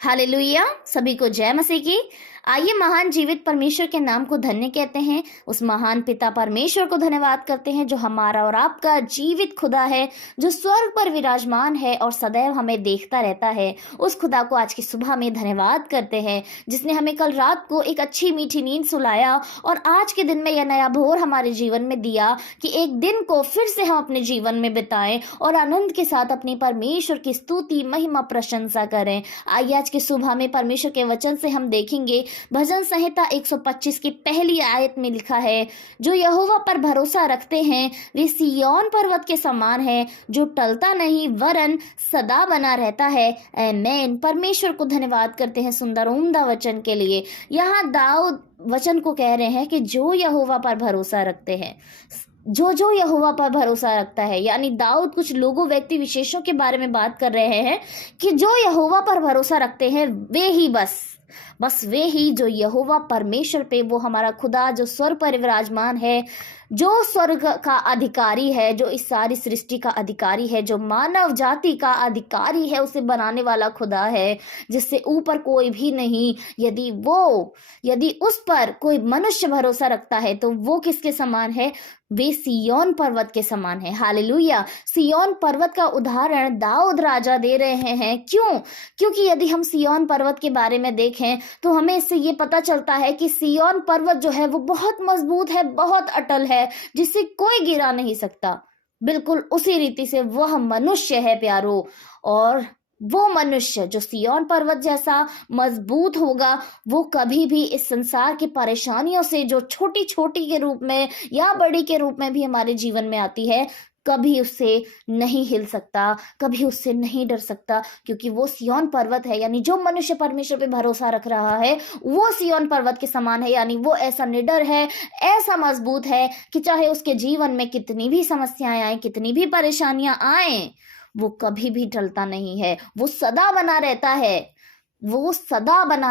Hallelujah. सभी को जय मसीह की। आइए महान जीवित परमेश्वर के नाम को धन्य कहते हैं। उस महान पिता परमेश्वर को धन्यवाद करते हैं जो हमारा और आपका जीवित खुदा है, जो स्वर्ग पर विराजमान है और सदैव हमें देखता रहता है। उस खुदा को आज की सुबह में धन्यवाद करते हैं जिसने हमें कल रात को एक अच्छी मीठी नींद सुलाया और आज के दिन में यह नया भोर हमारे जीवन में दिया कि एक दिन को फिर से हम अपने जीवन में बिताएं और आनंद के साथ अपनी परमेश्वर की स्तुति महिमा प्रशंसा करें। आइए आज की सुबह में परमेश्वर के वचन से हम देखेंगे। भजन संहिता 125 की पहली आयत में लिखा है, जो यहोवा पर भरोसा रखते हैं वे सिय्योन पर्वत के समान है, जो टलता नहीं वरन सदा बना रहता है। आमीन। परमेश्वर को धन्यवाद करते हैं सुंदर उम्दा वचन के लिए। यहाँ दाऊद वचन को कह रहे हैं कि जो यहोवा पर भरोसा रखते हैं, जो यहोवा पर भरोसा रखता है, यानी दाऊद कुछ लोगों व्यक्ति विशेषों के बारे में बात कर रहे हैं कि जो यहोवा पर भरोसा रखते हैं वे ही बस वे ही जो यहोवा परमेश्वर पे, वो हमारा खुदा जो स्वर्ग पर विराजमान है, जो स्वर्ग का अधिकारी है, जो इस सारी सृष्टि का अधिकारी है, जो मानव जाति का अधिकारी है, उसे बनाने वाला खुदा है जिससे ऊपर कोई भी नहीं। यदि उस पर कोई मनुष्य भरोसा रखता है तो वो किसके समान है? वे सिय्योन पर्वत के समान है। हालेलुया। सिय्योन पर्वत का उदाहरण दाऊद राजा दे रहे हैं। क्योंकि यदि हम सिय्योन पर्वत के बारे में देखें तो हमें इससे ये पता चलता है कि सिय्योन पर्वत जो है वो बहुत मजबूत है, बहुत अटल है, जिसे कोई गिरा नहीं सकता। बिल्कुल उसी रीति से वह मनुष्य है प्यारो, और वो मनुष्य जो सिय्योन पर्वत जैसा मजबूत होगा वो कभी भी इस संसार की परेशानियों से, जो छोटी छोटी के रूप में या बड़ी के रूप में भी हमारे जीवन में आती है, कभी उससे नहीं हिल सकता, कभी उससे नहीं डर सकता, क्योंकि वो सिय्योन पर्वत है। यानी जो मनुष्य परमेश्वर पे भरोसा रख रहा है वो सिय्योन पर्वत के समान है। यानी वो ऐसा निडर है, ऐसा मजबूत है कि चाहे उसके जीवन में कितनी भी समस्याएं आए, कितनी भी परेशानियां आए, वो कभी भी टलता नहीं है, वो सदा बना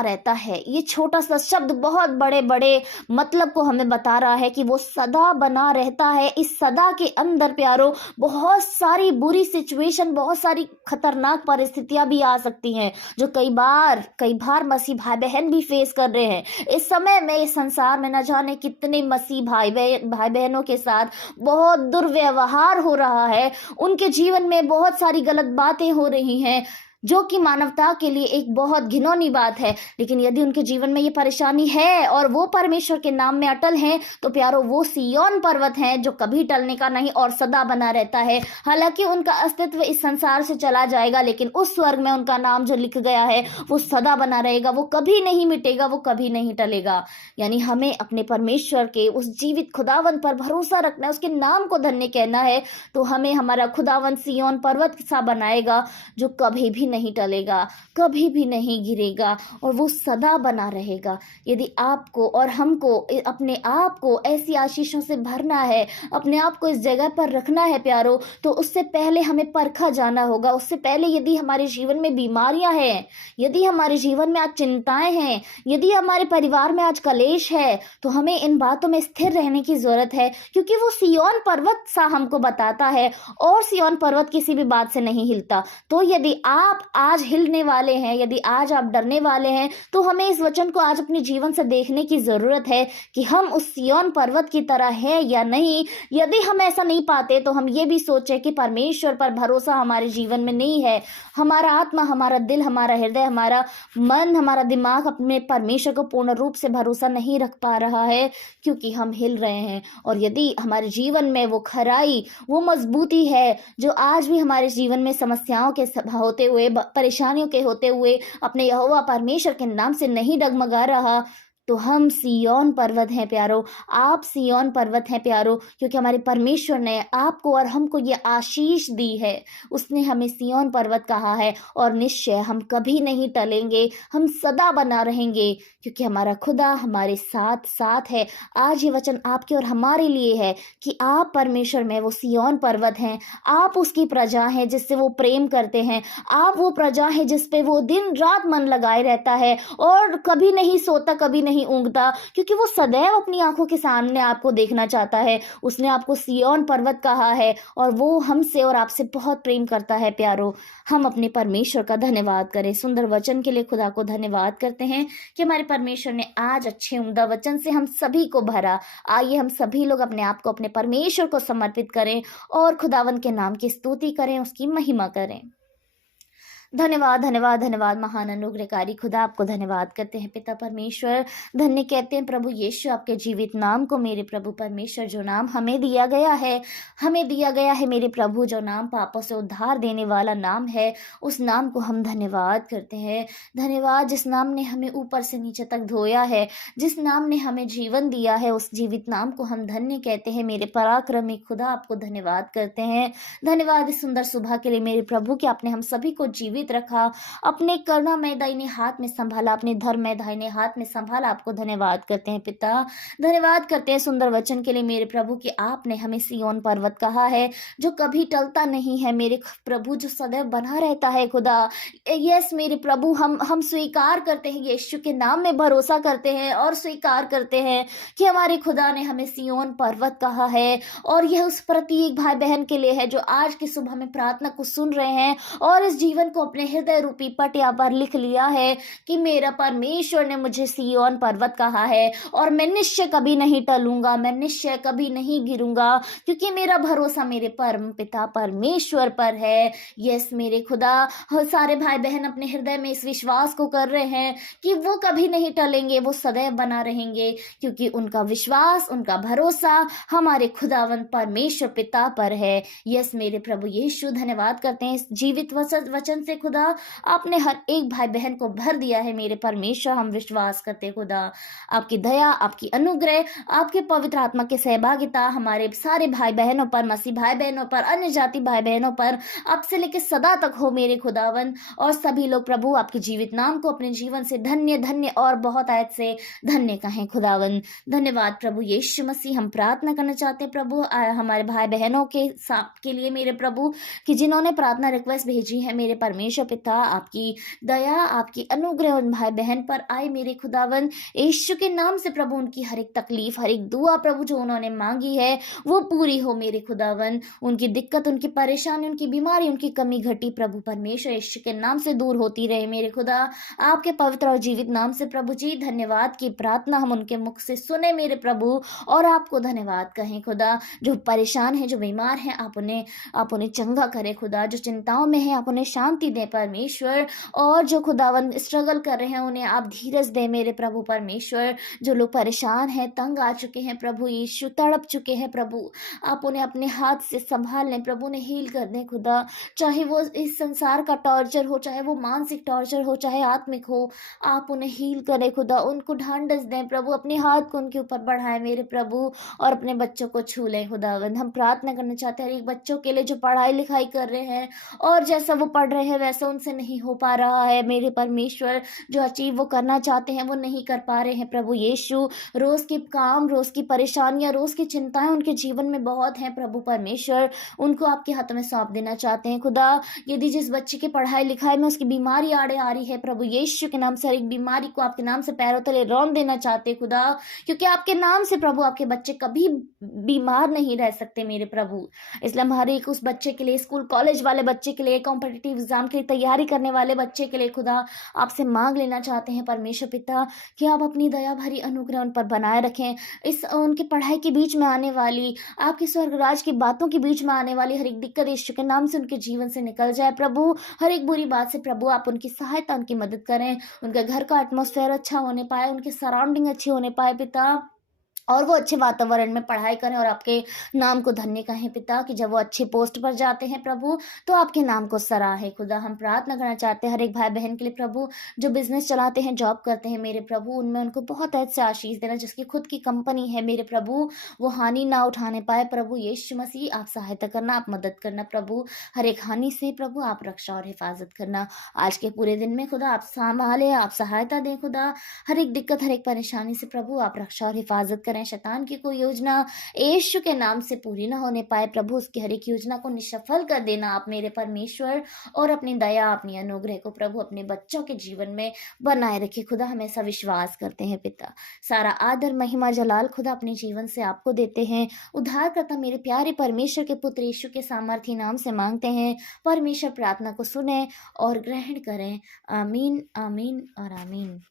रहता है। ये छोटा सा शब्द बहुत बड़े बड़े मतलब को हमें बता रहा है कि वो सदा बना रहता है। इस सदा के अंदर प्यारो बहुत सारी बुरी सिचुएशन, बहुत सारी खतरनाक परिस्थितियां भी आ सकती हैं, जो कई बार मसीह भाई बहन भी फेस कर रहे हैं। इस समय में इस संसार में न जाने कितने मसीह भाई बहनों के साथ बहुत दुर्व्यवहार हो रहा है, उनके जीवन में बहुत सारी गलत बातें हो रही हैं, जो कि मानवता के लिए एक बहुत घिनौनी बात है। लेकिन यदि उनके जीवन में ये परेशानी है और वो परमेश्वर के नाम में अटल हैं, तो प्यारो वो सिय्योन पर्वत हैं जो कभी टलने का नहीं और सदा बना रहता है। हालांकि उनका अस्तित्व इस संसार से चला जाएगा, लेकिन उस स्वर्ग में उनका नाम जो लिख गया है वो सदा बना रहेगा, वो कभी नहीं मिटेगा, वो कभी नहीं टलेगा। यानी हमें अपने परमेश्वर के उस जीवित खुदावन पर भरोसा रखना है, उसके नाम को धन्य कहना है, तो हमें हमारा खुदावन सिय्योन पर्वत सा बनाएगा जो कभी भी नहीं टलेगा, कभी भी नहीं गिरेगा और वो सदा बना रहेगा। यदि आपको और हमको अपने आप को ऐसी आशीषों से भरना है, अपने आप को इस जगह पर रखना है प्यारो, तो उससे पहले हमें परखा जाना होगा। उससे पहले यदि हमारे जीवन में बीमारियां हैं, यदि हमारे जीवन में आज चिंताएं हैं, यदि हमारे परिवार में आज कलेश है, तो हमें इन बातों में स्थिर रहने की जरूरत है, क्योंकि वो सिय्योन पर्वत सा हमको बताता है और सिय्योन पर्वत किसी भी बात से नहीं हिलता। तो यदि आप आज हिलने वाले हैं, यदि आज आप डरने वाले हैं, तो हमें इस वचन को आज अपने जीवन से देखने की जरूरत है कि हम उस सिय्योन पर्वत की तरह हैं या नहीं। यदि हम ऐसा नहीं पाते तो हम ये भी सोचें कि परमेश्वर पर भरोसा हमारे जीवन में नहीं है। हमारा आत्मा, हमारा दिल, हमारा हृदय, हमारा मन, हमारा दिमाग अपने परमेश्वर को पूर्ण रूप से भरोसा नहीं रख पा रहा है, क्योंकि हम हिल रहे हैं। और यदि हमारे जीवन में वो खराई, वो मजबूती है जो आज भी हमारे जीवन में समस्याओं के होते हुए, परेशानियों के होते हुए अपने यहोवा परमेश्वर के नाम से नहीं डगमगा रहा, तो हम सिय्योन पर्वत हैं प्यारो, आप सिय्योन पर्वत हैं प्यारो, क्योंकि हमारे परमेश्वर ने आपको और हमको ये आशीष दी है। उसने हमें सिय्योन पर्वत कहा है और निश्चय हम कभी नहीं टलेंगे, हम सदा बना रहेंगे, क्योंकि हमारा खुदा हमारे साथ साथ है। आज ये वचन आपके और हमारे लिए है कि आप परमेश्वर में वो सिय्योन पर्वत हैं, आप उसकी प्रजा हैं जिससे वो प्रेम करते हैं, आप वो प्रजा हैं जिस पे वो दिन रात मन लगाए रहता है और कभी नहीं सोता, कभी नहीं नहीं ऊँघता, क्योंकि वो सदैव अपनी आँखों के सामने आपको देखना चाहता है। उसने आपको सिय्योन पर्वत कहा है और वो हमसे और आपसे बहुत प्रेम करता है प्यारो। हम अपने परमेश्वर का धन्यवाद करें। सुंदर वचन के लिए खुदा को धन्यवाद करते हैं कि हमारे परमेश्वर ने आज अच्छे उम्दा वचन से हम सभी को भरा। आइए हम सभी लोग अपने आप को अपने परमेश्वर को समर्पित करें और खुदावन के नाम की स्तुति करें, उसकी महिमा करें। धन्यवाद धन्यवाद धन्यवाद महान अनुग्रहकारी खुदा, आपको धन्यवाद करते हैं पिता परमेश्वर। धन्य कहते हैं प्रभु यीशु आपके जीवित नाम को। मेरे प्रभु परमेश्वर, जो नाम हमें दिया गया है मेरे प्रभु, जो नाम पापों से उद्धार देने वाला नाम है, उस नाम को हम धन्यवाद करते हैं। धन्यवाद जिस नाम ने हमें ऊपर से नीचे तक धोया है, जिस नाम ने हमें जीवन दिया है, उस जीवित नाम को हम धन्य कहते हैं। मेरे पराक्रमी खुदा, आपको धन्यवाद करते हैं। धन्यवाद इस सुंदर सुबह के लिए मेरे प्रभु कि आपने हम सभी को जीवित रखा, अपने करुणामय दाहिने हाथ में संभाला, अपने धर्ममय दाहिने हाथ में संभाला। आपको धन्यवाद करते हैं पिता। धन्यवाद करते हैं सुंदर वचन के लिए मेरे प्रभु कि आपने हमें सिय्योन पर्वत कहा है, जो कभी टलता नहीं है मेरे प्रभु, जो सदैव बना रहता है खुदा। यस मेरे प्रभु, हम स्वीकार करते हैं, यीशु के नाम में भरोसा करते हैं और स्वीकार करते हैं कि हमारे खुदा ने हमें सिय्योन पर्वत कहा है। और यह उस प्रत्येक भाई बहन के लिए है जो आज की सुबह में प्रार्थना को सुन रहे हैं और इस जीवन को अपने हृदय रूपी पटिया पर लिख लिया है कि मेरा परमेश्वर ने मुझे सिय्योन पर्वत कहा है और मैं निश्चय कभी नहीं टलूंगा, मैं निश्चय कभी नहीं गिरूंगा, क्योंकि मेरा भरोसा मेरे परम पिता परमेश्वर पर है। यस मेरे खुदा, सारे भाई बहन अपने हृदय में इस विश्वास को कर रहे हैं कि वो कभी नहीं टलेंगे, वो सदैव बना रहेंगे, क्योंकि उनका विश्वास, उनका भरोसा हमारे खुदावन परमेश्वर पिता पर है। यस मेरे प्रभु यीशु, धन्यवाद करते हैं इस जीवित वचन से खुदा। आपने हर एक भाई बहन को भर दिया है मेरे परमेश्वर। हम विश्वास करते हैं खुदा, आपकी दया, आपकी अनुग्रह, आपके पवित्र आत्मा की सहभागिता हमारे सारे भाई बहनों पर, मसीह भाई बहनों पर, अन्य जाति भाई बहनों पर अब से लेकर सदा तक हो मेरे खुदावन। और सभी लोग प्रभु आपके जीवित नाम को अपने जीवन से धन्य धन्य और बहुत आयत से धन्य कहें खुदावन। धन्यवाद प्रभु यीशु मसीह। हम प्रार्थना करना चाहते हैं प्रभु हमारे भाई बहनों के लिए मेरे प्रभु, कि जिन्होंने प्रार्थना रिक्वेस्ट भेजी है मेरे परमेश्वर पिता, आपकी दया, आपकी अनुग्रह उन भाई बहन पर आए मेरे खुदावन। यीशु के नाम से प्रभु उनकी हर एक तकलीफ, हर एक दुआ प्रभु जो उन्होंने मांगी है वो पूरी हो मेरे खुदावन। उनकी दिक्कत, उनकी परेशानी, उनकी बीमारी, उनकी कमी घटी प्रभु परमेश्वर यीशु के नाम से दूर होती रहे मेरे खुदा। आपके पवित्र और जीवित नाम से प्रभु जी धन्यवाद की प्रार्थना हम उनके मुख से सुने मेरे प्रभु और आपको धन्यवाद कहें खुदा। जो परेशान है, जो बीमार है, आप उन्हें चंगा करें खुदा। जो चिंताओं में है, आप उन्हें शांति दें परमेश्वर। और जो खुदावन स्ट्रगल कर रहे हैं, उन्हें आप धीरज दें मेरे प्रभु परमेश्वर। जो लोग परेशान हैं, तंग आ चुके हैं प्रभु यीशु, तड़प चुके हैं प्रभु, आप उन्हें अपने हाथ से संभाल लें प्रभु, उन्हें हील कर दें खुदा। चाहे वो इस संसार का टॉर्चर हो, चाहे वो मानसिक टॉर्चर हो, चाहे आत्मिक हो, आप उन्हें हील करें खुदा। उनको ढांढस दें प्रभु, अपने हाथ को उनके ऊपर बढ़ाएं मेरे प्रभु और अपने बच्चों को छू लें खुदावंद। हम प्रार्थना करना चाहते हैं हर एक बच्चों के लिए जो पढ़ाई लिखाई कर रहे हैं और जैसा वो पढ़ रहे हैं वैसा उनसे नहीं हो पा रहा है मेरे परमेश्वर। जो अचीव वो करना चाहते हैं वो नहीं कर पा रहे हैं प्रभु यीशु। रोज के काम, रोज की परेशानियां, रोज की चिंताएं उनके जीवन में बहुत हैं प्रभु परमेश्वर। उनको आपके हाथ में सौंप देना चाहते हैं खुदा। यदि जिस बच्चे की पढ़ाई लिखाई में उसकी बीमारी आड़े आ रही है प्रभु यीशु के नाम से हर एक बीमारी को आपके नाम से पैरों तले रौंद देना चाहते हैं खुदा, क्योंकि आपके नाम से प्रभु आपके बच्चे कभी बीमार नहीं रह सकते मेरे प्रभु। इसलिए हम हर एक उस बच्चे के लिए, स्कूल कॉलेज वाले बच्चे के लिए, कॉम्पिटिटिव एग्जाम की तैयारी करने वाले बच्चे के लिए खुदा आपसे मांग लेना चाहते हैं परमेश्वर पिता कि आप अपनी दया भरी अनुग्रह उन पर बनाए रखें। इस उनके पढ़ाई के बीच में आने वाली, आपके स्वर्गराज की बातों के बीच में आने वाली हर एक दिक्कत यीशु के नाम से उनके जीवन से निकल जाए प्रभु। हर एक बुरी बात से प्रभु आप उनकी सहायता, उनकी मदद करें। उनके घर का एटमॉस्फेयर अच्छा होने पाए, उनकी सराउंडिंग अच्छी होने पाए पिता, और वो अच्छे वातावरण में पढ़ाई करें और आपके नाम को धन्य कहें पिता, कि जब वो अच्छे पोस्ट पर जाते हैं प्रभु तो आपके नाम को सराहे खुदा। हम प्रार्थना करना चाहते हैं हर एक भाई बहन के लिए प्रभु जो बिजनेस चलाते हैं, जॉब करते हैं मेरे प्रभु, उनमें उनको बहुत अच्छे आशीष देना। जिसकी खुद की कंपनी है मेरे प्रभु, वो हानि ना उठाने पाए प्रभु यीशु मसीह, आप सहायता करना, आप मदद करना प्रभु। हर एक हानि से प्रभु आप रक्षा और हिफाजत करना। आज के पूरे दिन में खुदा आप संभालें, आप सहायता दें खुदा। हर एक दिक्कत, हर एक परेशानी से प्रभु आप रक्षा और हिफाजत करें करें, शैतान की कोई योजना यीशु के नाम से पूरी ना होने पाए। प्रभु उसकी हर एक योजना को निष्फल कर देना आप मेरे परमेश्वर, और अपनी दया, अपनी अनुग्रह को प्रभु अपने बच्चों के जीवन में बनाए रखे खुदा, हम ऐसा विश्वास करते हैं पिता। सारा आदर, महिमा, जलाल खुदा अपने जीवन से आपको देते हैं। उद्धारकर्ता मेरे प्यारे परमेश्वर के पुत्र यीशु के सामर्थी नाम से मांगते हैं। परमेश्वर प्रार्थना को सुने और ग्रहण करें। आमीन, आमीन और आमीन।